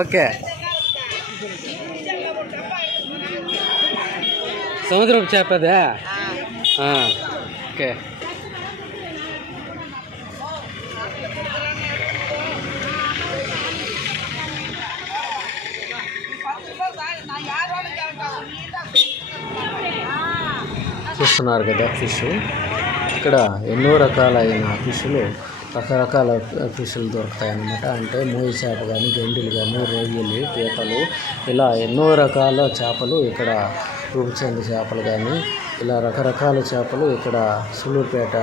Okay. సముద్రం చేపదా? Okay. చూస్తున్నారు కదా ఫిష్. ఇక్కడ ఎన్నో రకాలైన ఫిష్లు, రకరకాల ఫిష్లు దొరుకుతాయి అన్నమాట. అంటే మూయి చేప కానీ, గెండిలు కానీ, రొయ్యలు, పీతలు, ఇలా ఎన్నో రకాల చేపలు ఇక్కడ, రూపచంది చేపలు కానీ, ఇలా రకరకాల చేపలు ఇక్కడ Sullurpeta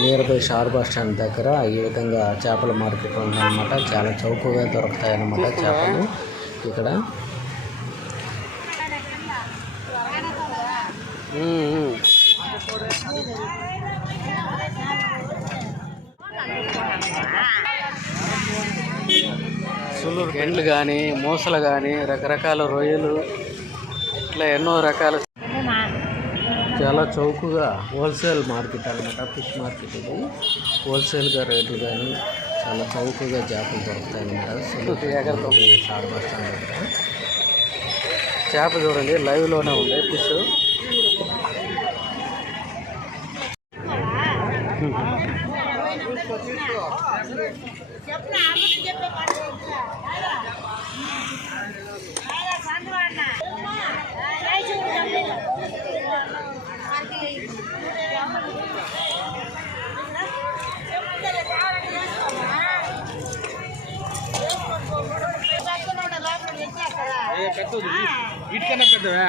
near by SHAR bus stand దగ్గర ఈ విధంగా చేపల మార్కెట్ ఉందన్నమాట. చాలా చౌకగా దొరుకుతాయి అన్నమాట చేపలు ఇక్కడ. సులూరు గెండ్లు కానీ, మూసలు కానీ, రకరకాల రొయ్యలు, ఇట్లా ఎన్నో రకాల చాలా చౌకగా హోల్సేల్ మార్కెట్ అన్నమాట. ఫిష్ మార్కెట్ ఇది. హోల్సేల్గా రేట్లు కానీ చాలా చౌకగా చేపలు దొరుకుతాయి అన్నమాట. సులూరు షార్ బస్ స్టాండ్ దగ్గర చేప చూడండి, లైవ్లోనే ఉంది ఫిష్. వీటికన్నా పెద్దవా?